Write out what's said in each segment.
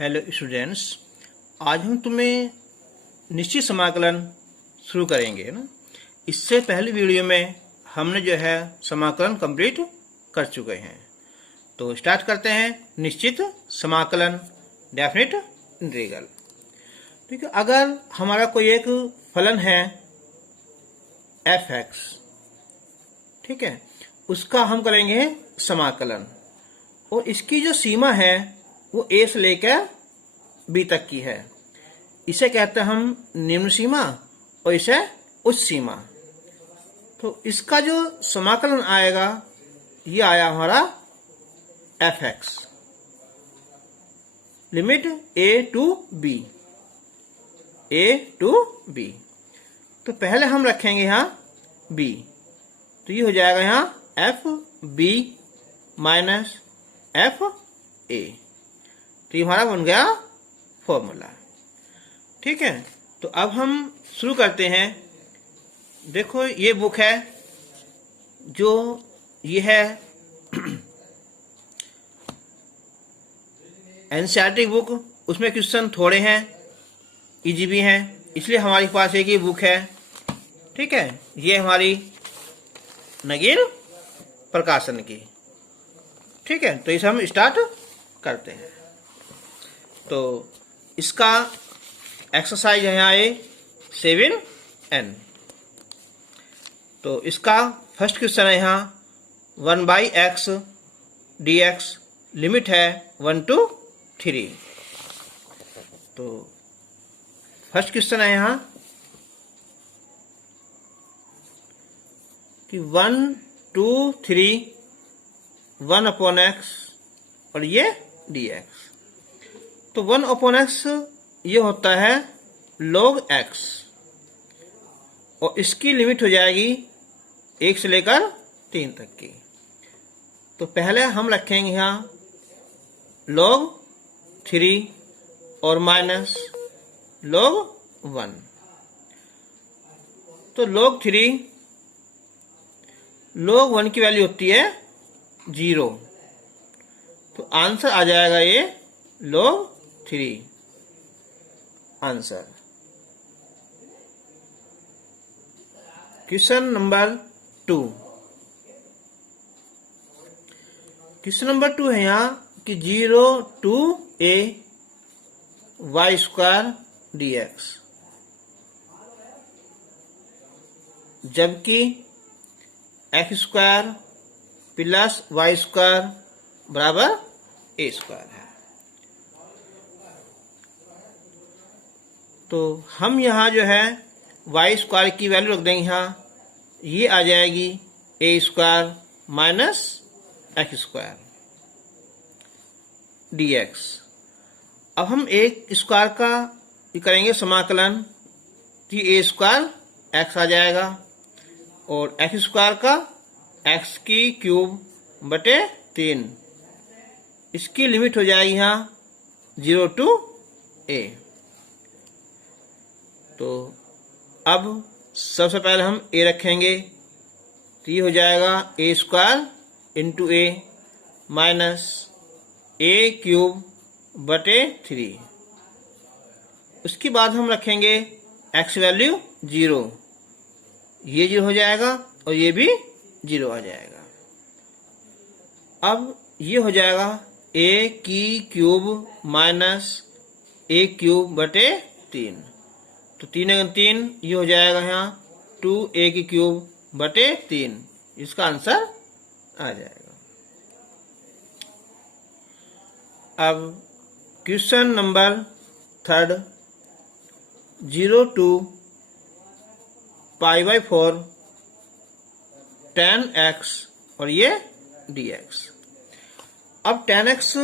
Hello students, आज हम तुम्हें निश्चित समाकलन शुरू करेंगे ना। इससे पहली वीडियो में हमने जो है समाकलन कंप्लीट कर चुके हैं। तो स्टार्ट करते हैं निश्चित समाकलन, डेफिनेट इंटीग्रल। ठीक है, अगर हमारा कोई एक फलन है f(x), ठीक है, उसका हम करेंगे समाकलन और इसकी जो सीमा है वो a से लेकर b तक की है। इसे कहते हैं हम निम्न सीमा और इसे उच्च सीमा। तो इसका जो समाकलन आएगा ये आया हमारा f(x), limit a to b, तो पहले हम रखेंगे यहाँ b, तो ये हो जाएगा यहाँ f b minus f a। तो ये हमारा बन गया फॉर्मूला। ठीक है, तो अब हम शुरू करते हैं। देखो ये बुक है, जो ये है एनसीईआरटी बुक। उसमें क्वेश्चन थोड़े हैं, इजी भी हैं, इसलिए हमारे पास एक ही बुक है। ठीक है, ये हमारी नगीन प्रकाशन की। ठीक है, तो इसे हम स्टार्ट करते हैं। तो इसका एक्सरसाइज है यहाँ 7n। तो इसका फर्स्ट क्वेश्चन है यहाँ 1/x dx, लिमिट है 1 to 3। तो फर्स्ट क्वेश्चन है यहाँ कि 1 2 3 1/x और ये dx। तो 1/x ये होता है log x और इसकी लिमिट हो जाएगी 1 से लेकर 3 तक की। तो पहले हम रखेंगे यहाँ log 3 और माइनस log 1। तो log 3 log 1 की वैल्यू होती है 0, तो आंसर आ जाएगा ये log 3 answer. Question number 2। Question number 2 है यहाँ कि 0 to a y² dx, जबकि x² प्लस y² बराबर a² है। तो हम यहाँ जो है y² की वैल्यू रख देंगे यहाँ, ये आ जाएगी a² माइनस x² dx। अब हम एक स्क्वायर का करेंगे समाकलन, तो ये a² x आ जाएगा और x² का x की क्यूब बटे 3, इसकी लिमिट हो जाएगी यहाँ 0 to a। तो अब सबसे पहले हम a रखेंगे, तो ये हो जाएगा a² into a minus a cube बटे 3। उसके बाद हम रखेंगे x वैल्यू 0, ये 0 हो जाएगा और ये भी 0 आ जाएगा। अब ये हो जाएगा a की क्यूब माइनस a क्यूब बटे 3, तो 3 ये हो जाएगा यहाँ 2a की क्यूब बटे 3, इसका आंसर आ जाएगा। अब क्वेश्चन नंबर 3, 0 to π/4 10x और ये dx। अब 10x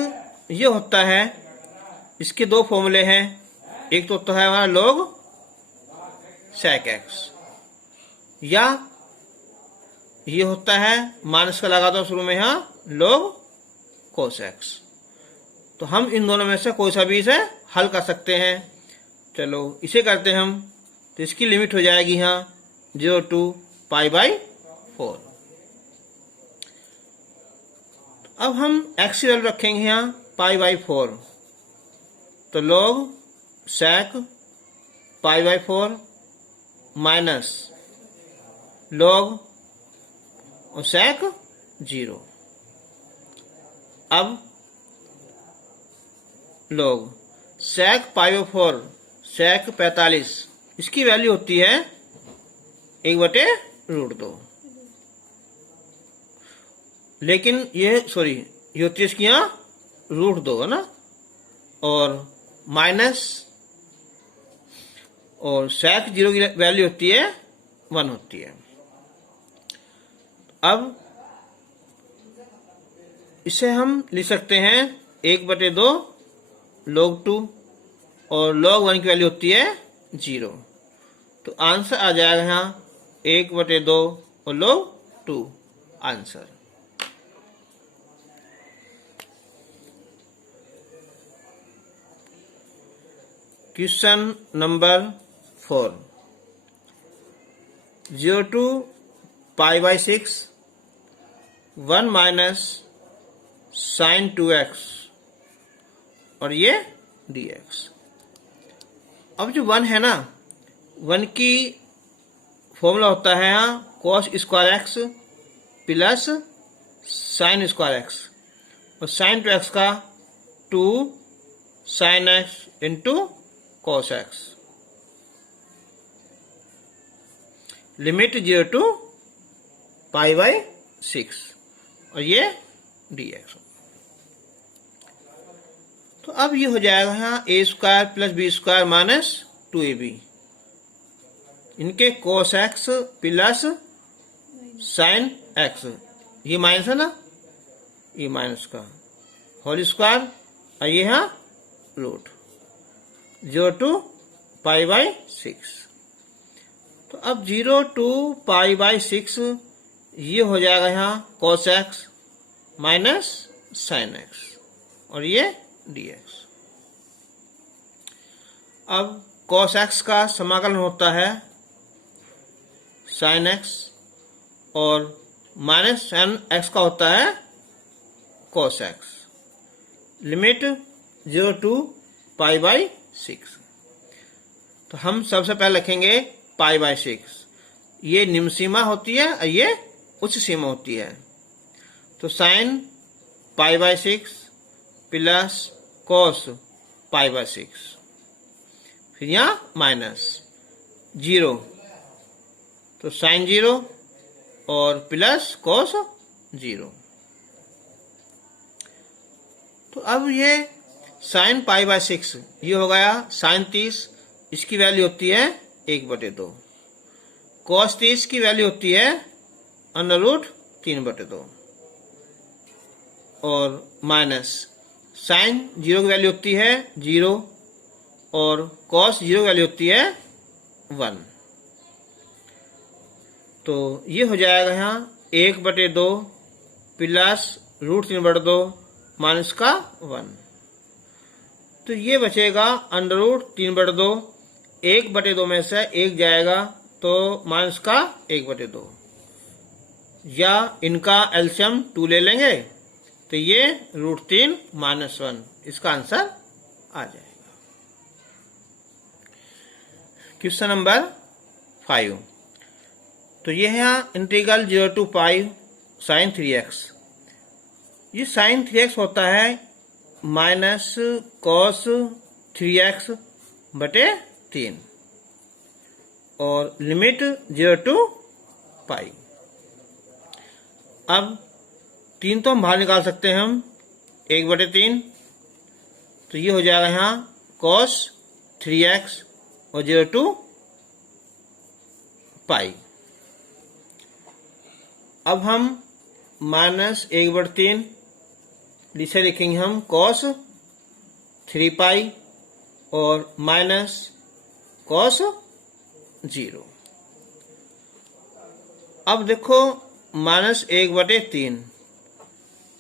ये होता है, इसके दो फॉर्मूले हैं। एक तो होता है हमारा log sec x, या ये होता है माइनस का लगाता हूँ शुरू में यहाँ log cos x। तो हम इन दोनों में से कोई सा भी इसे हल कर सकते हैं। चलो इसे करते हैं हम, तो इसकी लिमिट हो जाएगी यहाँ 0 to π/4। अब हम x की वैल्यू रखेंगे यहाँ π/4, तो log sec pi by 4 minus log और sec 0। अब log sec pi by 4 sec 45 इसकी वैल्यू होती है 1/√2, लेकिन ये होती है इसकी यहाँ √2 है ना, और माइनस और sec 0 की वैल्यू होती है 1 होती है। अब इसे हम लिख सकते हैं 1/2 log 2 और log 1 की वैल्यू होती है 0, तो आंसर आ जाएगा यहाँ 1/2 और log 2 answer. Question number 4, 0 to pi by 6 1 minus sin 2x और ये dx। अब जो 1 है ना, 1 की फॉर्मूला होता है यहाँ cos square x plus sin square x, और sin 2x का 2 sin x into cos x, limit 0 to pi by 6 और ये dx। तो अब ये हो जाएगा यहाँ a square plus B square minus 2ab, इनके cos x plus sin x, ये माइनस है ना, ये माइनस का होल स्क्वायर और ये यहाँ रूट 0 to पाई बाई 6। तो अब 0 to पाई बाई 6 ये हो जाएगा यहाँ cos x minus sin x और ये dx। अब cos x का समाकलन होता है sin x और माइनस sin x का होता है cos x, limit 0 to pi by 6। तो हम सबसे पहले लिखेंगे पाई बाई 6, ये निम्न सीमा होती है और ये उच्च सीमा होती है, तो sine pi by 6 plus cos pi by 6, फिर यहाँ माइनस 0, तो साइन 0 और प्लस कॉस 0। तो अब ये साइन पाई बाई 6 ये हो गया साइन 30, इसकी वैल्यू होती है 1/2, कॉस 30 की वैल्यू होती है √3/2, और माइनस साइन 0 की वैल्यू होती है 0 और कॉस 0 की वैल्यू होती है 1। तो ये हो जाएगा यहाँ 1/2 प्लस √3/2 माइनस का 1, तो ये बचेगा √3/2, 1/2 में से 1 जाएगा तो माइनस का 1/2, या इनका एलसीएम 2 ले लेंगे तो ये √3 माइनस 1, इसका आंसर आ जाएगा। क्वेश्चन नंबर 5, तो ये है यहाँ integral 0 to pi sine 3x, ये साइन 3x होता है माइनस कॉस 3x/3 और लिमिट 0 to पाई। अब 3 तो हम बाहर निकाल सकते हैं हम 1/3, तो ये हो जाएगा यहाँ कॉस 3x और 0 to पाई। अब हम माइनस 1/3 इसे लिखेंगे हम कॉस 3 पाई और माइनस कॉस 0। अब देखो माइनस 1/3,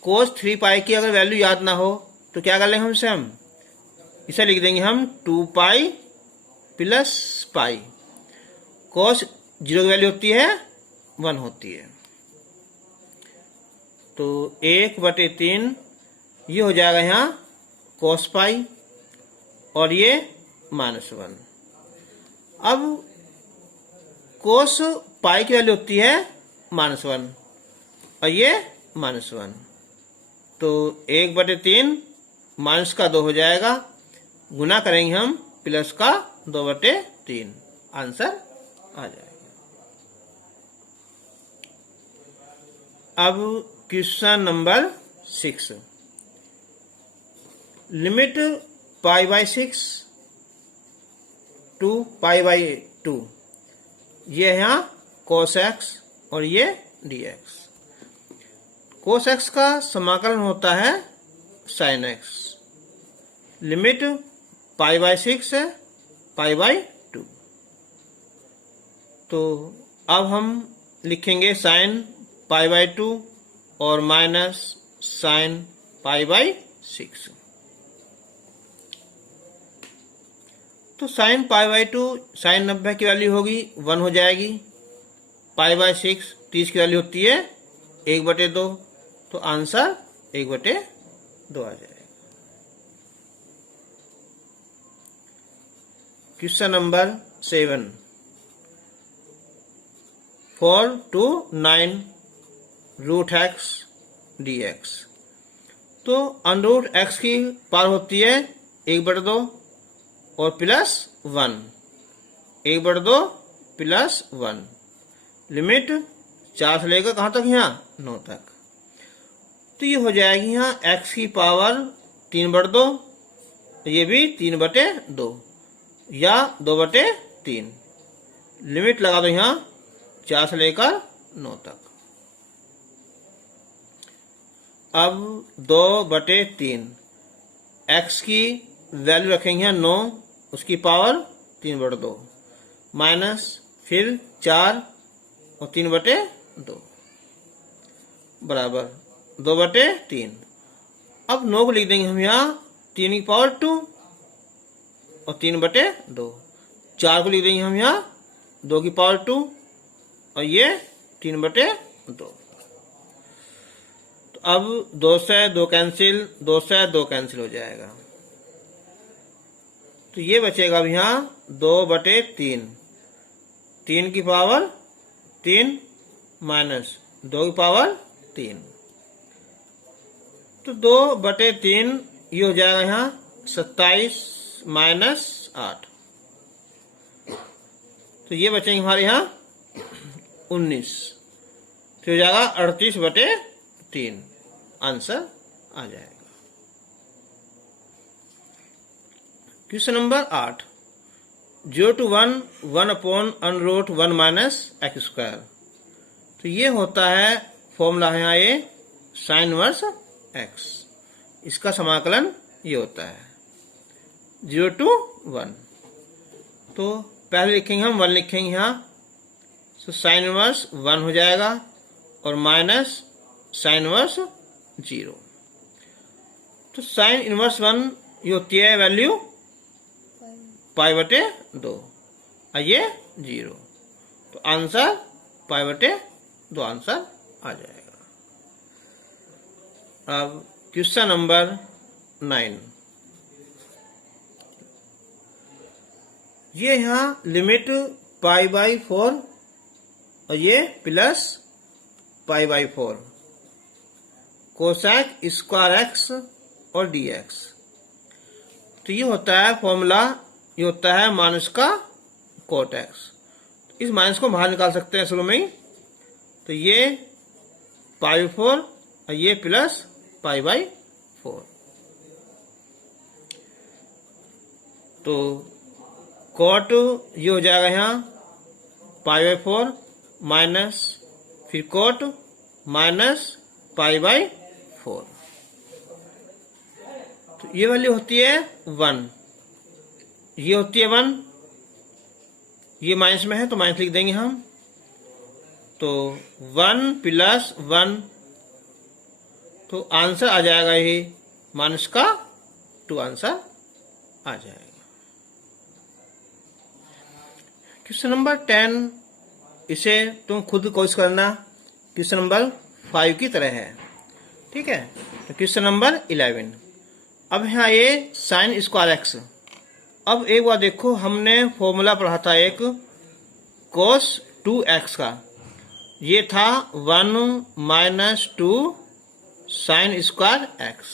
कोस 3 पाई की अगर वैल्यू याद ना हो तो क्या कर लेंगे हम इसे लिख देंगे हम 2 पाई प्लस पाई, कोस 0 की वैल्यू होती है 1 होती है, तो 1/3 ये हो जाएगा यहाँ कोस पाई और ये -1। अब कोस पाई की वैल्यू होती है -1 और ये -1, तो 1/3 माइनस का 2 हो जाएगा, गुना करेंगे हम प्लस का 2/3, आंसर आ जाएगा। अब क्वेश्चन नंबर 6, लिमिट π/6 टू π/2, ये है यहाँ cos x और ये dx। cos x का समाकलन होता है sin x, लिमिट π/6 है π/2। तो अब हम लिखेंगे sin π/2 और माइनस sin π/6। तो sin π/2 sin 90 की वैल्यू होगी 1 हो जाएगी, π/6 30 की वैल्यू होती है 1/2, तो आंसर 1/2 आ जाएगा। Question number 7, 4 to 9 √x dx। तो √x की पावर होती है 1/2 और +1, 1/2 +1, लिमिट 4 से लेकर कहाँ तक, यहाँ 9 तक। तो ये हो जाएगी यहाँ x की पावर 3/2, ये भी 3/2 या 2/3, लिमिट लगा दो यहाँ 4 से लेकर 9 तक। अब 2/3, x की वैल्यू रखेंगे यहाँ 9, उसकी पावर 3/2, माइनस फिर 4 और 3/2 बराबर 2/3। अब 9 को लिख देंगे हम यहाँ 3 की पावर 2 और 3/2, 4 को लिख देंगे हम यहाँ 2 की पावर 2 और ये 3/2। तो अब 2 से 2 कैंसिल, 2 से 2 कैंसिल हो जाएगा, तो ये बचेगा अब यहाँ 2/3, 3 की पावर 3 माइनस 2 की पावर 3, तो 2/3 ये हो जाएगा यहाँ 27 - 8, तो ये बचेंगे हमारे यहाँ 19, तो हो जाएगा 38/3, आंसर आ जाएगा। Question number 8, 0 to 1 1/√1 - x²। तो ये होता है फॉर्मूला है यहाँ, ये sin इनवर्स x, इसका समाकलन ये होता है 0 to 1। तो पहले लिखेंगे हम 1 लिखेंगे यहाँ, तो sin इनवर्स 1 हो जाएगा और माइनस sin इनवर्स 0। तो sin इनवर्स 1 ये होती है वैल्यू π/2 और ये 0, तो आंसर π/2 आंसर आ जाएगा। अब क्वेश्चन नंबर 9, ये यहाँ लिमिट π/4 और ये प्लस π/4, कोसेक स्क्वायर x और dx। तो ये होता है फॉर्मूला, ये होता है माइनस का कोट x। इस माइनस को बाहर निकाल सकते हैं शुरू में ही, तो ये π/4 और ये प्लस π/4, तो कोट ये हो जाएगा यहाँ π/4 माइनस फिर कोट माइनस π/4, तो ये वैल्यू होती है 1, ये होती है 1, ये माइनस में है तो माइनस लिख देंगे हम, तो 1 + 1, तो आंसर आ जाएगा ये माइनस का 2, आंसर आ जाएगा। क्वेश्चन नंबर 10, इसे तुम खुद कोशिश करना, क्वेश्चन नंबर 5 की तरह है, ठीक है। तो क्वेश्चन नंबर 11, अब यहाँ ये sin स्क्वायर x अब एक बार देखो, हमने फॉर्मूला पढ़ा था एक cos 2x का, ये था 1 माइनस 2 साइन स्क्वायर एक्स।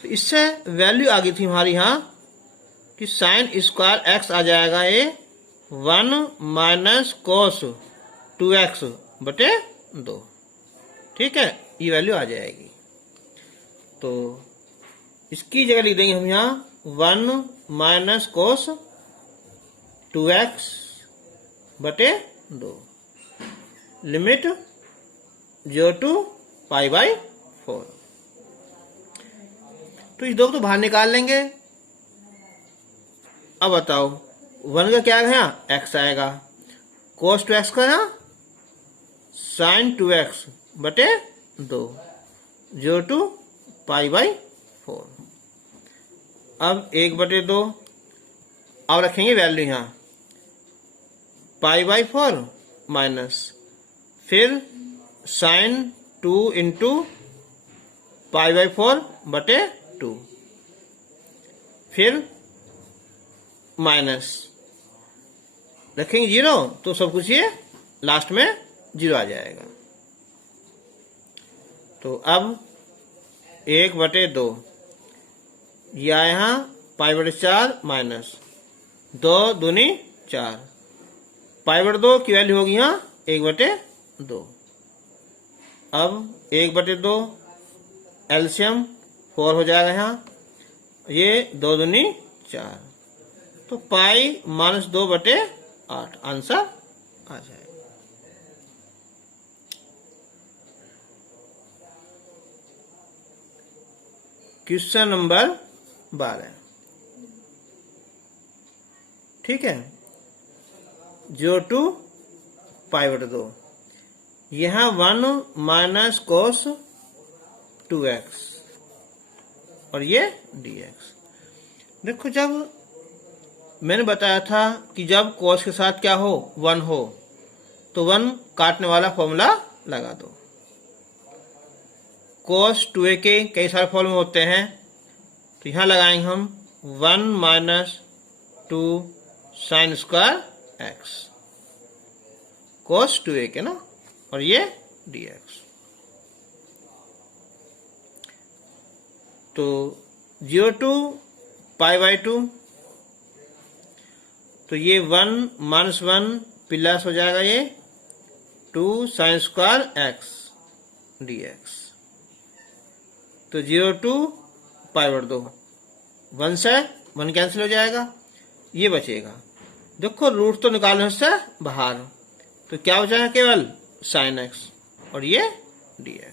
तो इससे वैल्यू आ गई थी हमारी यहाँ कि साइन स्क्वायर एक्स आ जाएगा ये 1 माइनस कोस 2x बटे 2। ठीक है, ये वैल्यू आ जाएगी। तो इसकी जगह लिख देंगे हम यहाँ 1 माइनस कोस 2x बटे 2, लिमिट 0 टू पाई बाई 4। तो इस दो को तो बाहर निकाल लेंगे। अब बताओ 1 का क्या आएगा, x आएगा, cos 2x का यहाँ sin 2x बटे 2, 0 टू पाई बाई 4। अब 1 बटे 2, अब रखेंगे वैल्यू यहाँ पाई बाई 4 माइनस, फिर sin 2 इंटू पाई बाई 4 बटे 2, फिर माइनस रखेंगे 0, तो सब कुछ ये लास्ट में 0 आ जाएगा। तो अब 1 बटे 2, यह यहाँ पाई बटे 4 माइनस 2 दूनी 4, पाई बटे 2 की वैल्यू होगी यहाँ 1 बटे 2। अब 1 बटे 2 एलसीएम 4 हो जाएगा यहाँ, ये 2 दूनी 4, तो पाई माइनस 2 बटे 8 आंसर आ जाएगा। Question number 12। ठीक है, 0 टू पाई बटे 2, यहाँ 1 माइनस कोस 2x और ये dx। देखो, जब मैंने बताया था कि जब cos के साथ क्या हो 1 हो तो 1 काटने वाला फॉर्मूला लगा दो। cos 2a के कई सारे फॉर्मूले होते हैं, तो यहाँ लगाएंगे हम 1 minus 2 sine square x, cos 2a के ना, और ये dx। तो 0 टू पाई बाई 2, तो ये 1 माइनस 1 प्लस हो जाएगा ये 2 साइन स्क्वायर एक्स dx। तो 0 टू पाई बटे 2, 1 से 1 कैंसिल हो जाएगा, ये बचेगा। देखो रूट तो निकालने से बाहर, तो क्या हो जाएगा, केवल साइन एक्स और ये dx।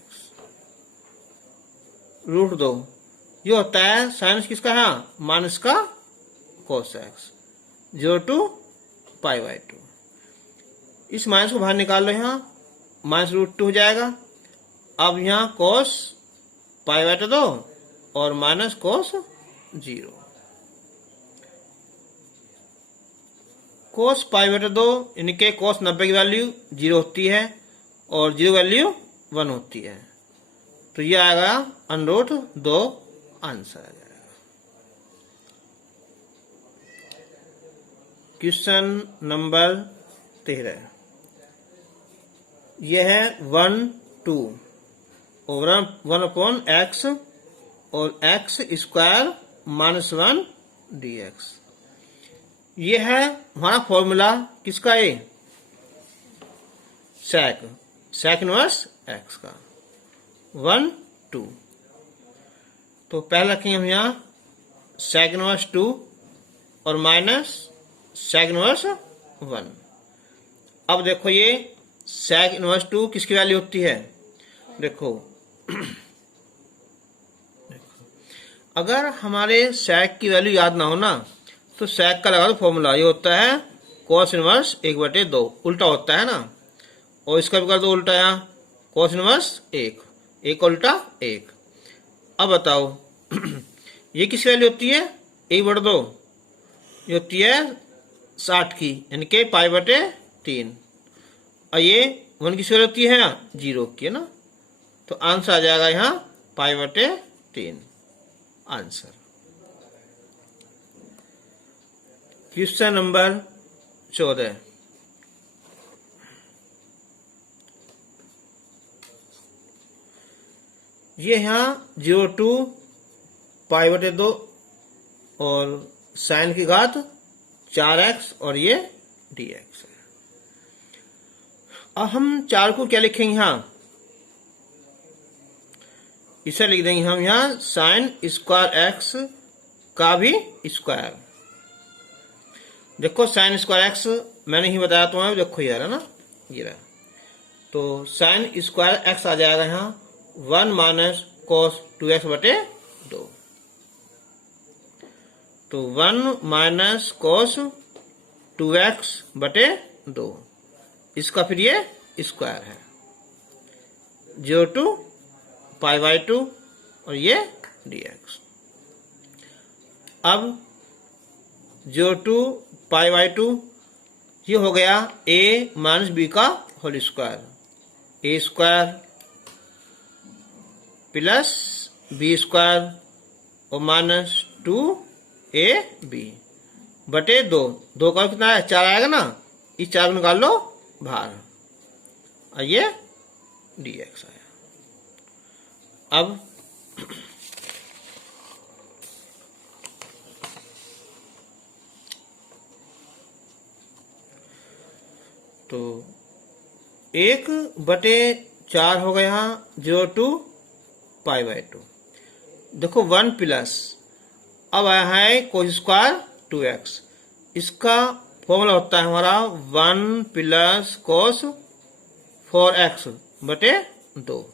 रूट 2 ये होता है साइन किसका है, माइनस का cos x, 0 to pi by 2। इस माइनस को बाहर निकाल लो, यहाँ माइनस रूट 2 हो जाएगा। अब यहाँ कोस पाई बाई 2 और माइनस कोस 0। कोस पाई बटे 2 इनके कोस 90 की वैल्यू 0 होती है और 0 वैल्यू 1 होती है, तो ये आएगा अंडर रूट 2 आंसर आ जाएगा। क्वेश्चन नंबर 13, यह है 1 2 ओवर 1 अपॉन एक्स और एक्स स्क्वायर माइनस 1 dx। ये है हमारा फॉर्मूला किसका, ये सेक इनवर्स एक्स का 1 2। तो पहले रखेंगे हम यहाँ सेक इनवर्स 2 और माइनस सेक इनवर्स 1। अब देखो ये सेक इनवर्स 2 किसकी वैल्यू होती है, देखो अगर हमारे सेक की वैल्यू याद ना हो ना, तो सेक का लगा दो फॉर्मूला, ये होता है कोस इनवर्स 1/2, उल्टा होता है ना, और इसका भी कर दो उल्टा, यहाँ कोस इनवर्स 1 उल्टा 1। अब बताओ ये किस वैल्यू होती है, 1/2, ये होती है 60 की, यानी कि पाई बटे 3, और ये 1 किस वैल्यू होती है, 0 की है ना, तो आंसर आ जाएगा यहाँ पाई बटे 3 आंसर। Question number 14। ये यहाँ 0 to π/2 और साइन की घात 4x और ये dx है। अब हम 4 को क्या लिखेंगे यहाँ, इसे लिख देंगे हम यहाँ साइन स्क्वायर x का भी स्क्वायर। देखो साइन स्क्वायर x मैंने ही बताया तुम्हें, देखो यार है ना, ये रहा। तो साइन स्क्वायर x आ जाएगा यहाँ 1 माइनस cos 2x/2। तो 1 माइनस cos 2x/2, इसका फिर ये स्क्वायर है 0 to π/2 और ये dx। अब 0 to π/2 ये हो गया a माइनस बी का whole square, a square plus B square और माइनस 2ab/2। 2 का कितना है, 4 आएगा ना, इस 4 को निकाल लो बाहर और ये dx आया। अब तो 1/4 हो गया यहाँ 0 to π/2। देखो 1 प्लस, अब आया है कोस स्क्वायर 2x, इसका फॉर्मूला होता है हमारा 1 प्लस cos 4x/2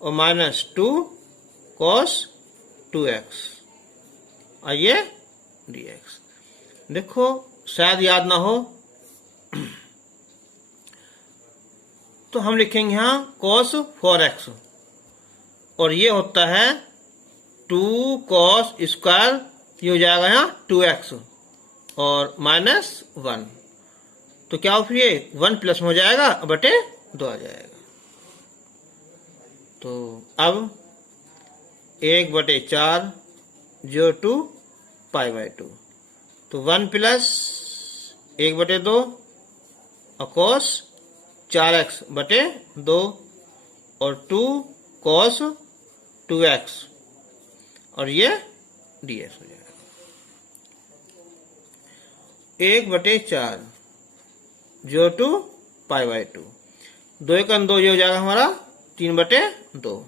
और माइनस 2 cos 2x और ये dx। देखो शायद याद ना हो तो हम लिखेंगे यहाँ cos 4x और ये होता है 2 cos स्क्वायर, ये हो जाएगा यहाँ 2x और माइनस 1। तो क्या हो फिर ये 1 प्लस में हो जाएगा बटे 2 आ जाएगा। तो अब 1/4 0 to π/2, तो 1 प्लस 1/2 और cos 4x/2 और 2 cos 2x और ये dx हो जाएगा। 1/4 0 to π/2, 2 का 2 ये हो जाएगा हमारा 3/2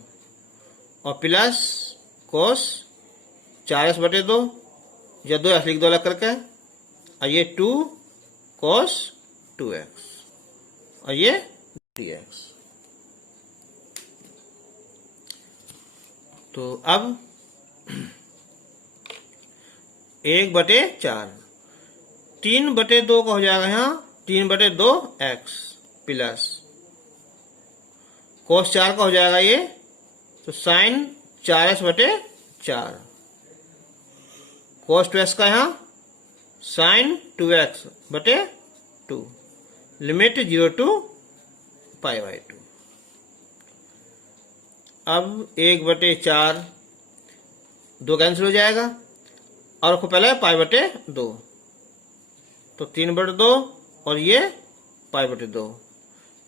और प्लस cos 4x/2 या 2x लिख दो अलग करके और ये 2 cos 2x और ये dx। तो अब 1/4 3/2 का हो जाएगा यहाँ 3/2x प्लस cos 4 का हो जाएगा ये, तो साइन 4x/4 cos 2x का यहाँ साइन 2x/2 लिमिट 0 to π/2। अब 1/4 2 कैंसिल हो जाएगा और रखो पहले π/2, तो 3/2 और ये π/2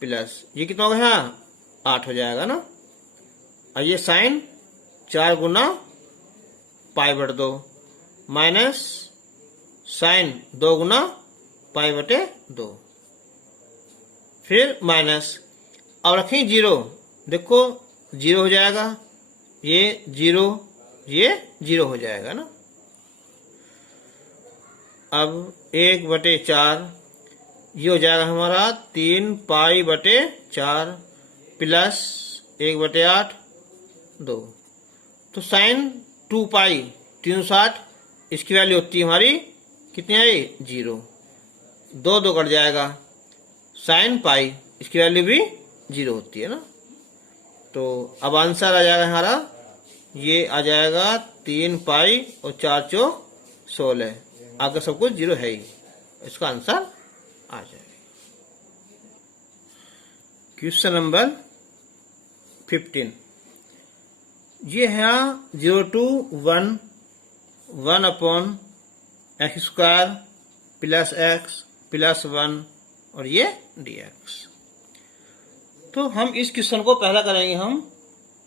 प्लस ये कितना होगा यहाँ 8 हो जाएगा ना, और ये साइन 4 गुना π/2 माइनस साइन 2 गुना π/2 फिर माइनस, अब रखें 0, देखो 0 हो जाएगा, ये 0 ये 0 हो जाएगा ना। अब 1/4 ये हो जाएगा हमारा 3π/4 प्लस 1/8 2, तो साइन 2π 360 इसकी वैल्यू होती है हमारी कितनी आई 0, 2 कट जाएगा, साइन पाई इसकी वैल्यू भी 0 होती है ना। तो अब आंसर आ जाएगा हमारा, ये आ जाएगा 3π और 4 चौक 16, आगे सब कुछ 0 है ही, इसका आंसर आ जाएगा। क्वेश्चन नंबर 15, ये है 0 to 1 1/x² plus x plus 1 और ये dx। तो हम इस क्वेश्चन को पहला करेंगे हम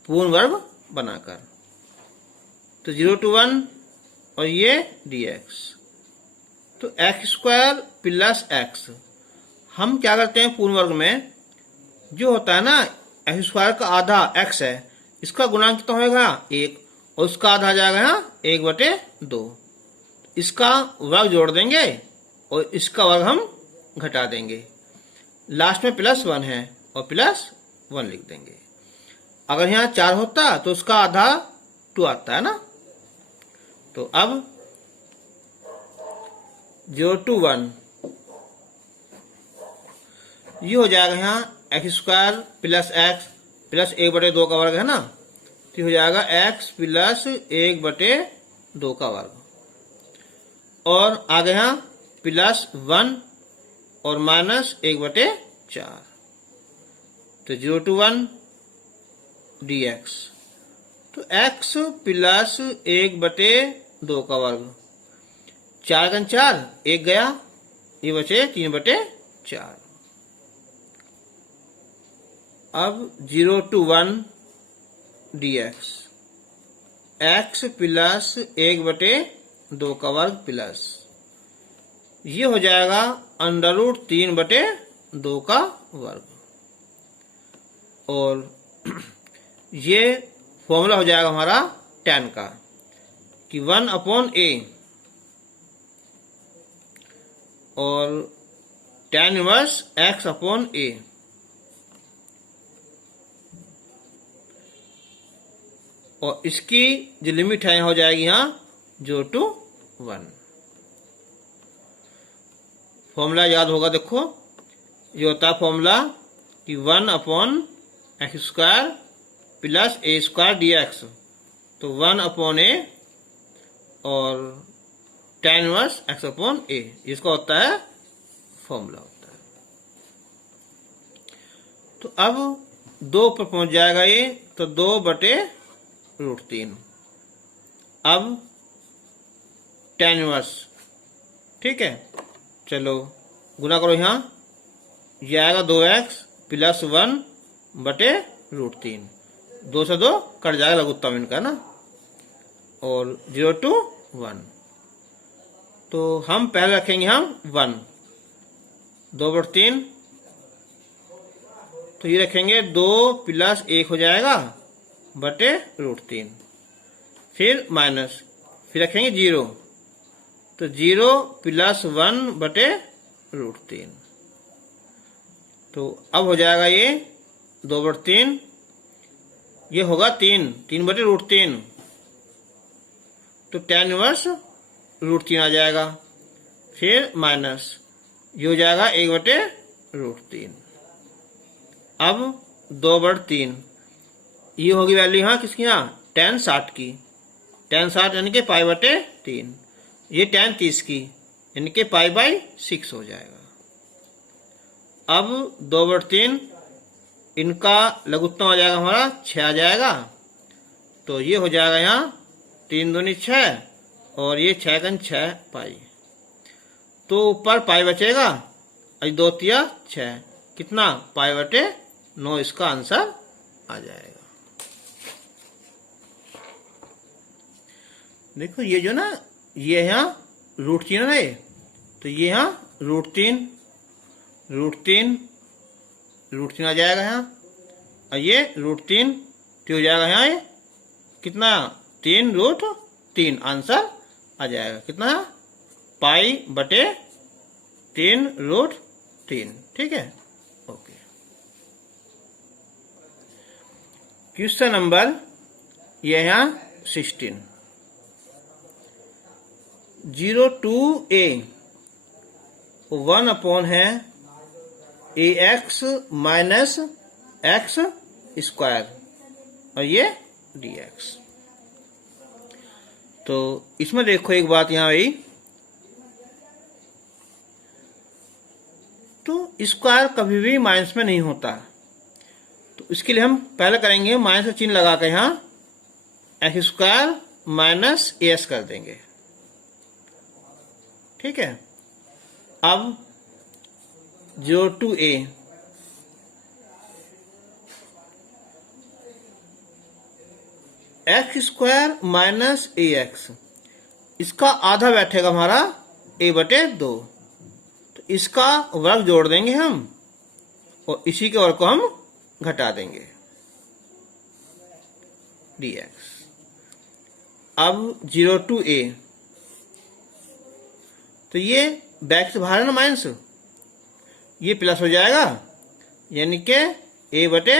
पूर्ण वर्ग बनाकर। तो 0 to 1 और ये dx। तो एक्स स्क्वायर प्लस एक्स, हम क्या करते हैं पूर्ण वर्ग में, जो होता है ना एक्स स्क्वायर का आधा x है, इसका गुणांक कितना होगा 1 और उसका आधा आ जाएगा यहाँ 1/2। इसका वर्ग जोड़ देंगे और इसका वर्ग हम घटा देंगे। लास्ट में +1 है और +1 लिख देंगे। अगर यहाँ 4 होता तो उसका आधा 2 आता है ना। तो अब 0 to 1 ये हो जाएगा यहाँ x square plus x plus 1/2 का वर्ग है ना, तो हो जाएगा x प्लस 1/2 का वर्ग। और आगे यहाँ +1 और -1/4। तो 0 to 1 dx। तो x प्लस 1/2 का वर्ग, 4 का 4 1 गया, ये बचे 3/4। अब 0 to 1 dx, x प्लस 1/2 का वर्ग प्लस, ये हो जाएगा √3/2 का वर्ग। और ये फॉर्मूला हो जाएगा हमारा tan का कि 1/a और tan इनवर्स x/a। और इसकी जो लिमिट है हो जाएगी यहाँ 0 to 1। फॉर्मूला याद होगा, देखो ये होता है फॉर्मूला कि 1/x² प्लस a² dx। तो 1/a और tan इनवर्स x/a, इसका होता है फॉर्मूला होता है। तो अब 2 पर पहुंच जाएगा ये, तो 2/√3। अब tan इनवर्स, ठीक है, चलो गुना करो यहाँ, ये आएगा 2x प्लस 1/√3। 2 से 2 कट जाएगा लघुत्तम इनका ना। और 0 to 1, तो हम पहले रखेंगे हम 1, 2/3। तो ये रखेंगे 2 प्लस 1 हो जाएगा /√3, फिर माइनस, फिर रखेंगे 0, तो 0 प्लस 1/√3। तो अब हो जाएगा ये 2/3, ये होगा 3/√3। तो tan इनवर्स √3 आ जाएगा, फिर माइनस, ये हो जाएगा 1/√3। अब 2/3, ये होगी वैल्यू यहाँ किसकी, यहाँ tan 60 की, tan 60 यानी कि π/3। ये tan 30 की यानी कि π/6 हो जाएगा। अब 2/3 इनका लघुत्तम आ जाएगा हमारा 6 आ जाएगा। तो ये हो जाएगा यहाँ 3 दूनी 6 और ये 6 का 6 पाई। तो ऊपर पाई बचेगा और 2 तिया 6, कितना π/9 इसका आंसर आ जाएगा। देखो ये जो ना, ये यहाँ √3 है ना, ये तो ये यहाँ √3 आ जाएगा यहाँ, और ये √3 तो हो जाएगा यहाँ, ये कितना 3√3 आंसर आ जाएगा, कितना π/3√3। ठीक है, ओके। क्वेश्चन नंबर ये यहाँ 16, 0 to a 1/ है ax माइनस x² और ये dx। तो इसमें देखो एक बात यहाँ भाई, तो स्क्वायर कभी भी माइनस में नहीं होता। तो इसके लिए हम पहले करेंगे माइनस का चिन्ह लगा कर यहाँ x² - as कर देंगे। ठीक है, अब 0 to a, x square minus A x, इसका आधा बैठेगा हमारा a बटे 2, तो इसका वर्ग जोड़ देंगे हम और इसी के वर्ग को हम घटा देंगे dx। अब 0 to a, तो ये बैक से बाहर है ना माइनस, ये प्लस हो जाएगा, यानी कि a बटे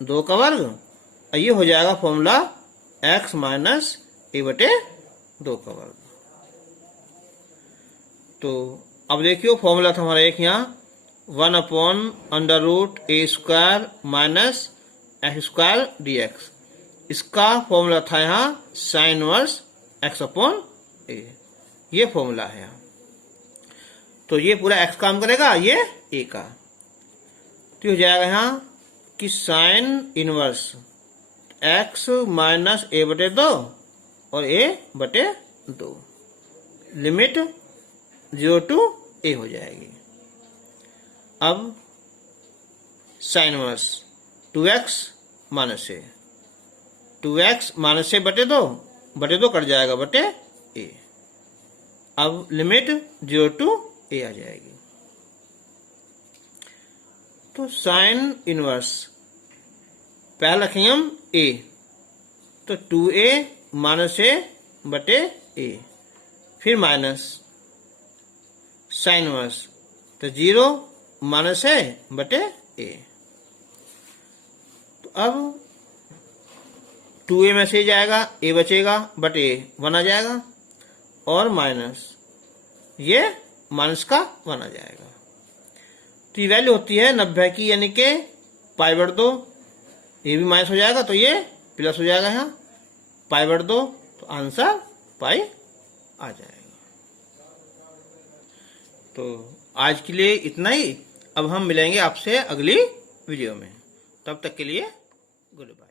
2 का वर्ग, और ये हो जाएगा फॉर्मूला x माइनस a बटे 2 का वर्ग। तो अब देखियो फॉर्मूला था हमारा एक यहाँ 1/√a² minus x square dx, इसका फॉर्मूला था यहाँ sin इनवर्स x/a, ये फॉर्मूला है यहाँ। तो ये पूरा x काम करेगा, ये a का, तो हो जाएगा यहाँ कि sin inverse x minus a बटे 2 और a बटे 2, लिमिट 0 to a हो जाएगी। अब sin inverse 2x minus a, 2x minus a बटे 2 कट जाएगा बटे a, अब लिमिट 0 to a आ जाएगी। तो sin इनवर्स पहले रखेंगे हम a, तो 2a माइनस a बटे a, फिर माइनस sin इनवर्स, तो 0 माइनस a बटे a, तो अब 2a में से जाएगा, a बचेगा बटे 1 आ जाएगा, और माइनस ये माइनस का 1 आ जाएगा। तो ये वैल्यू होती है 90 की, यानी कि π/2, ये भी माइनस हो जाएगा तो ये प्लस हो जाएगा यहाँ π/2, तो आंसर पाई आ जाएगा। तो आज के लिए इतना ही, अब हम मिलेंगे आपसे अगली वीडियो में, तब तक के लिए गुड बाय।